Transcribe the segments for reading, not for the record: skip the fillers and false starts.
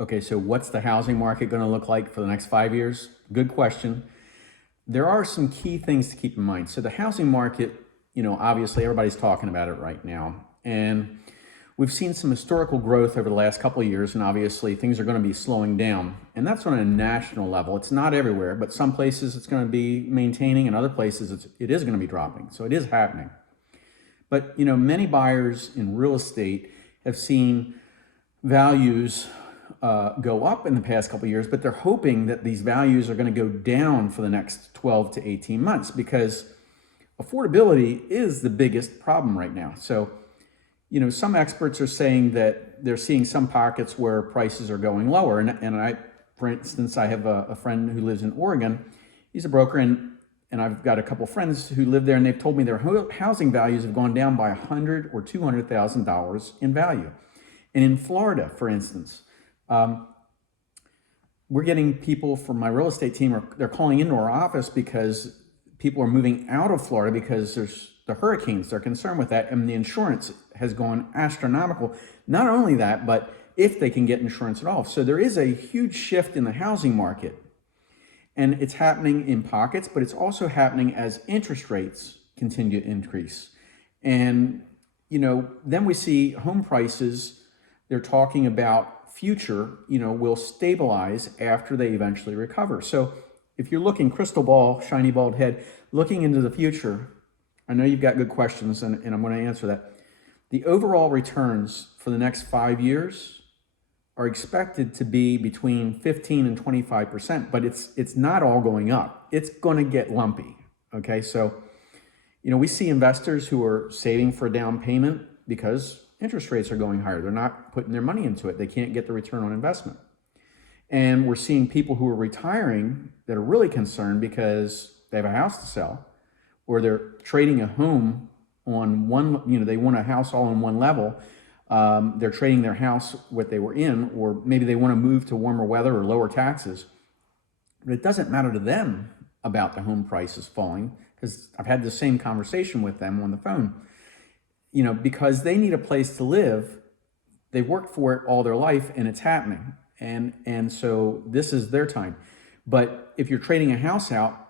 Okay, so what's the housing market going to look like for the next 5 years? Good question. There are some key things to keep in mind. So the housing market, obviously everybody's talking about it right now. And we've seen some historical growth over the last couple of years, and obviously things are going to be slowing down. And that's on a national level. It's not everywhere, but some places it's going to be maintaining, and other places it is going to be dropping. So it is happening. But many buyers in real estate have seen values go up in the past couple of years, but they're hoping that these values are going to go down for the next 12 to 18 months because affordability is the biggest problem right now. So, some experts are saying that they're seeing some pockets where prices are going lower. And I, for instance, I have a friend who lives in Oregon. He's a broker, and I've got a couple friends who live there, and they've told me their housing values have gone down by $100,000 or $200,000 in value. And in Florida, for instance, we're getting people from my real estate team, they're calling into our office because people are moving out of Florida because there's the hurricanes. They're concerned with that, and the insurance has gone astronomical. Not only that, but if they can get insurance at all. So there is a huge shift in the housing market, and it's happening in pockets, but it's also happening as interest rates continue to increase. And, then we see home prices, they're talking about future, will stabilize after they eventually recover. So if you're looking crystal ball, shiny bald head, looking into the future, I know you've got good questions, and I'm going to answer that. The overall returns for the next 5 years are expected to be between 15 and 25%, but it's not all going up. It's going to get lumpy. Okay, so we see investors who are saving for a down payment because interest rates are going higher. They're not putting their money into it. They can't get the return on investment. And we're seeing people who are retiring that are really concerned because they have a house to sell, or they're trading a home on one, they want a house all on one level. They're trading their house, what they were in, or maybe they want to move to warmer weather or lower taxes. But it doesn't matter to them about the home prices falling, because I've had the same conversation with them on the phone. Because they need a place to live. They've worked for it all their life, and it's happening. And so this is their time. But if you're trading a house out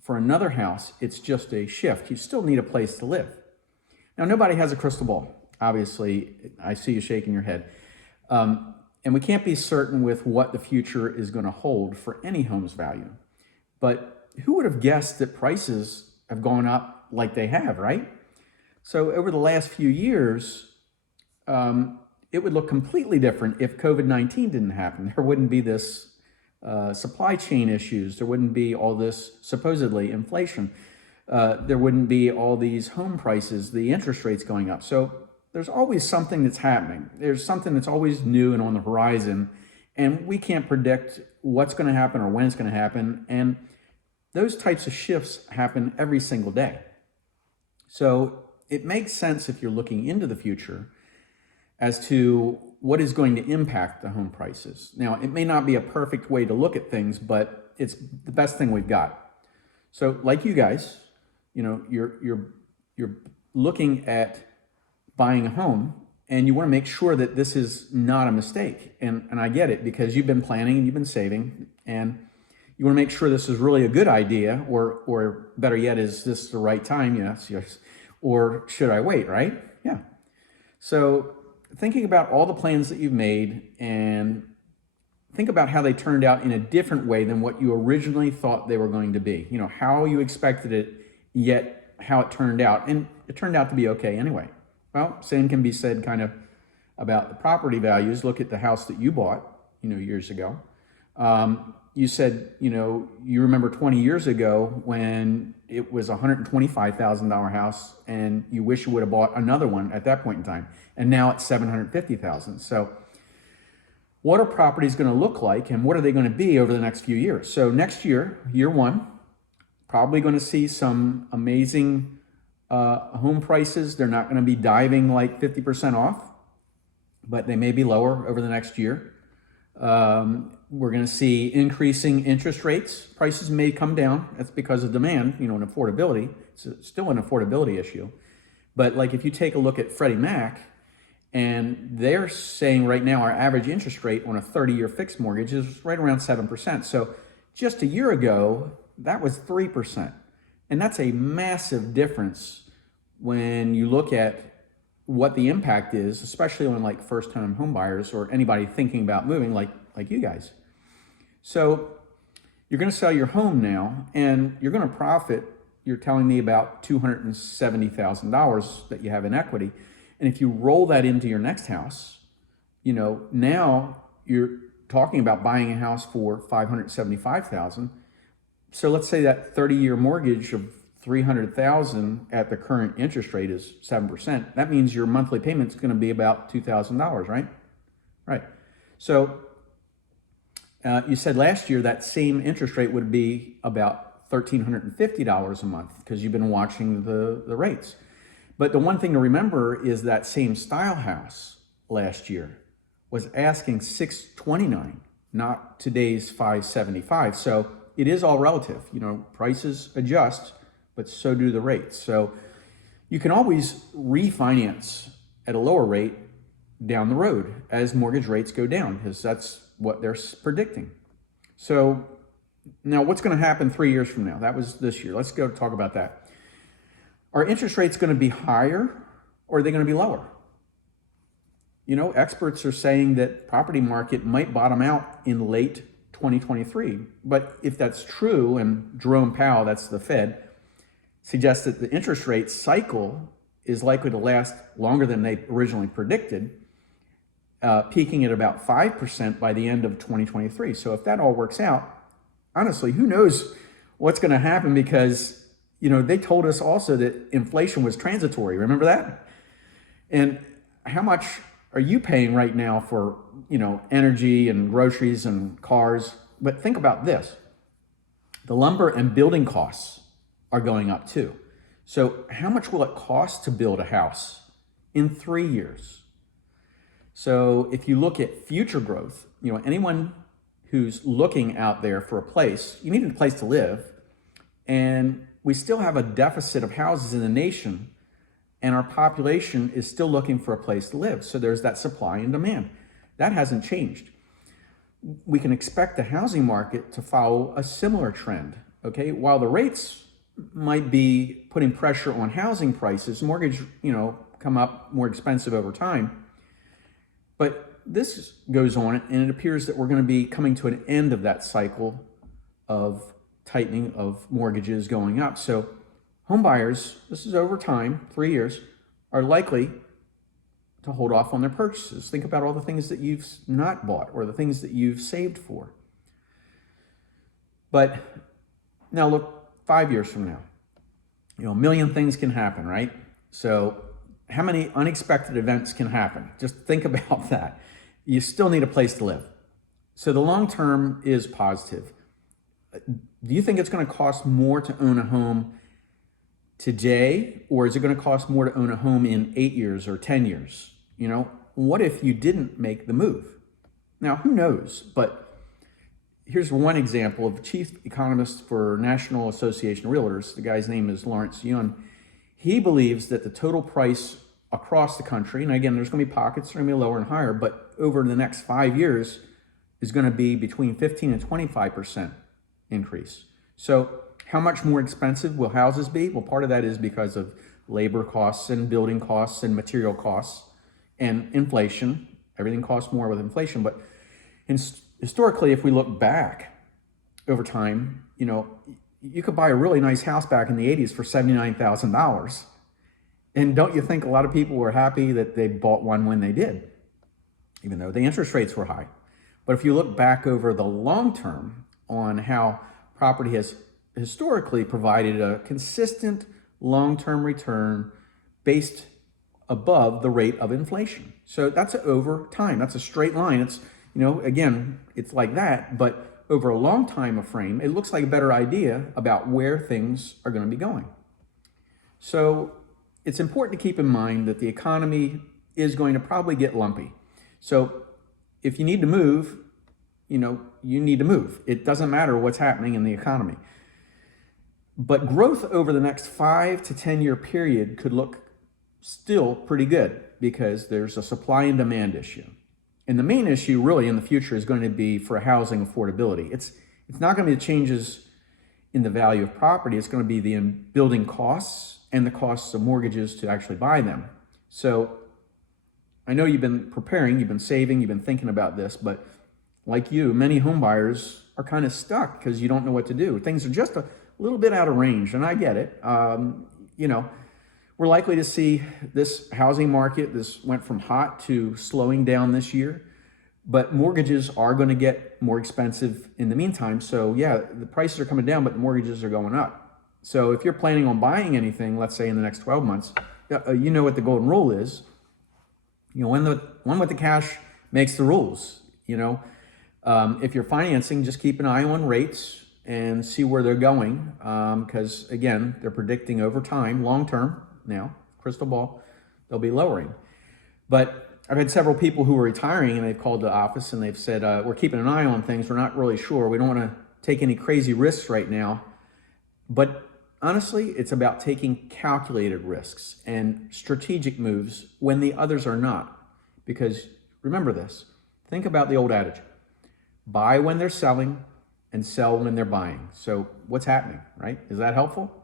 for another house, it's just a shift. You still need a place to live. Now, nobody has a crystal ball. Obviously, I see you shaking your head. And we can't be certain with what the future is going to hold for any home's value. But who would have guessed that prices have gone up like they have, right? So over the last few years, it would look completely different if COVID-19 didn't happen. There wouldn't be this supply chain issues. There wouldn't be all this supposedly inflation. There wouldn't be all these home prices, the interest rates going up. So there's always something that's happening. There's something that's always new and on the horizon, and we can't predict what's going to happen or when it's going to happen. And those types of shifts happen every single day. So it makes sense if you're looking into the future as to what is going to impact the home prices. Now, it may not be a perfect way to look at things, but it's the best thing we've got. So like you guys, you're looking at buying a home, and you want to make sure that this is not a mistake. And I get it, because you've been planning and you've been saving, and you want to make sure this is really a good idea, or better yet, is this the right time? Yes. Or should I wait, right? Yeah. So thinking about all the plans that you've made, and think about how they turned out in a different way than what you originally thought they were going to be. How you expected it, yet how it turned out. And it turned out to be okay anyway. Well, same can be said kind of about the property values. Look at the house that you bought, years ago. You said, you remember 20 years ago when it was a $125,000 house, and you wish you would have bought another one at that point in time. And now it's $750,000. So what are properties going to look like, and what are they going to be over the next few years? So next year, year one, probably going to see some amazing home prices. They're not going to be diving like 50% off, but they may be lower over the next year. We're going to see increasing interest rates. Prices may come down. That's because of demand, and affordability. It's still an affordability issue. But like if you take a look at Freddie Mac, And they're saying right now our average interest rate on a 30-year fixed mortgage is right around 7%. So just a year ago, that was 3%. And that's a massive difference when you look at what the impact is, especially on like first-time home buyers or anybody thinking about moving like you guys. So you're going to sell your home now and you're going to profit, you're telling me, about $270,000 that you have in equity. And if you roll that into your next house, now you're talking about buying a house for $575,000. So let's say that 30-year mortgage of $300,000 at the current interest rate is 7%. That means your monthly payment is going to be about $2,000, right? Right. So you said last year that same interest rate would be about $1,350 a month because you've been watching the rates. But the one thing to remember is that same style house last year was asking $629, not today's $575. So it is all relative. Prices adjust, but so do the rates. So you can always refinance at a lower rate down the road as mortgage rates go down, because that's what they're predicting. So now what's going to happen 3 years from now? That was this year. Let's go talk about that. Are interest rates going to be higher or are they going to be lower? Experts are saying that property market might bottom out in late 2023. But if that's true, and Jerome Powell, that's the Fed, suggests that the interest rate cycle is likely to last longer than they originally predicted, peaking at about 5% by the end of 2023. So if that all works out, honestly, who knows what's going to happen, because, they told us also that inflation was transitory. Remember that? And how much are you paying right now for, energy and groceries and cars? But think about this. The lumber and building costs are going up too. So how much will it cost to build a house in 3 years? So if you look at future growth, anyone who's looking out there for a place, you need a place to live. And we still have a deficit of houses in the nation, and our population is still looking for a place to live. So there's that supply and demand. That hasn't changed. We can expect the housing market to follow a similar trend, okay? While the rates might be putting pressure on housing prices, mortgage, come up more expensive over time. But this goes on, and it appears that we're going to be coming to an end of that cycle of tightening of mortgages going up. So home buyers, this is over time, 3 years, are likely to hold off on their purchases. Think about all the things that you've not bought or the things that you've saved for. But now look, 5 years from now, a million things can happen, right? So how many unexpected events can happen? Just think about that. You still need a place to live. So the long term is positive. Do you think it's going to cost more to own a home today, or is it going to cost more to own a home in 8 years or 10 years? What if you didn't make the move? Now, who knows? But here's one example of the chief economist for National Association of Realtors. The guy's name is Lawrence Yun. He believes that the total price across the country, and again, there's going to be pockets that are going to be lower and higher, but over the next 5 years is going to be between 15 and 25% increase. So how much more expensive will houses be? Well, part of that is because of labor costs and building costs and material costs and inflation. Everything costs more with inflation. But historically, if we look back over time, you could buy a really nice house back in the 80s for $79,000. And don't you think a lot of people were happy that they bought one when they did, even though the interest rates were high? But if you look back over the long term on how property has historically provided a consistent long-term return based above the rate of inflation. So that's over time. That's a straight line. It's, again, it's like that, but over a long time frame, it looks like a better idea about where things are going to be going. So it's important to keep in mind that the economy is going to probably get lumpy. So if you need to move, you need to move. It doesn't matter what's happening in the economy. But growth over the next 5 to 10 year period could look still pretty good because there's a supply and demand issue. And the main issue really in the future is going to be for housing affordability. It's not going to be the changes in the value of property. It's going to be the building costs and the costs of mortgages to actually buy them. So I know you've been preparing, you've been saving, you've been thinking about this, but like you, many home buyers are kind of stuck because you don't know what to do. Things are just a little bit out of range, and I get it. We're likely to see this housing market, this went from hot to slowing down this year, but mortgages are going to get more expensive in the meantime. So yeah, the prices are coming down, but the mortgages are going up. So if you're planning on buying anything, let's say in the next 12 months, you know what the golden rule is. When the one with the cash makes the rules. If you're financing, just keep an eye on rates and see where they're going. Because again, they're predicting over time, long term now, crystal ball, they'll be lowering. But I've had several people who are retiring and they've called the office and they've said, we're keeping an eye on things. We're not really sure. We don't want to take any crazy risks right now. But honestly, it's about taking calculated risks and strategic moves when the others are not. Because remember this, think about the old adage, buy when they're selling and sell when they're buying. So what's happening, right? Is that helpful?